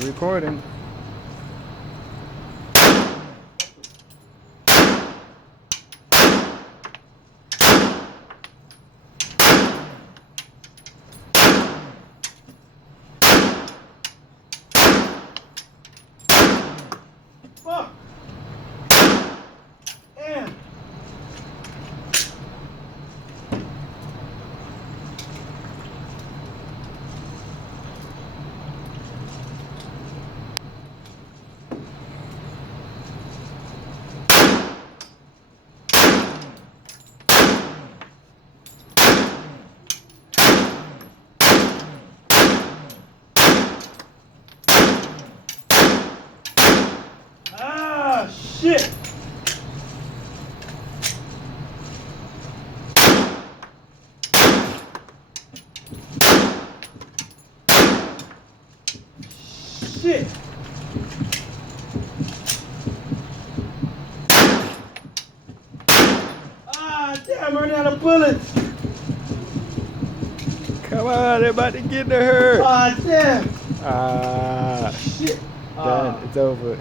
We're recording. Fuck! Damn! Ah, shit! Shit! Ah, damn, I ran out of bullets! Come on, they're about to get to her. Ah, damn! Ah, Shit! done. It's over.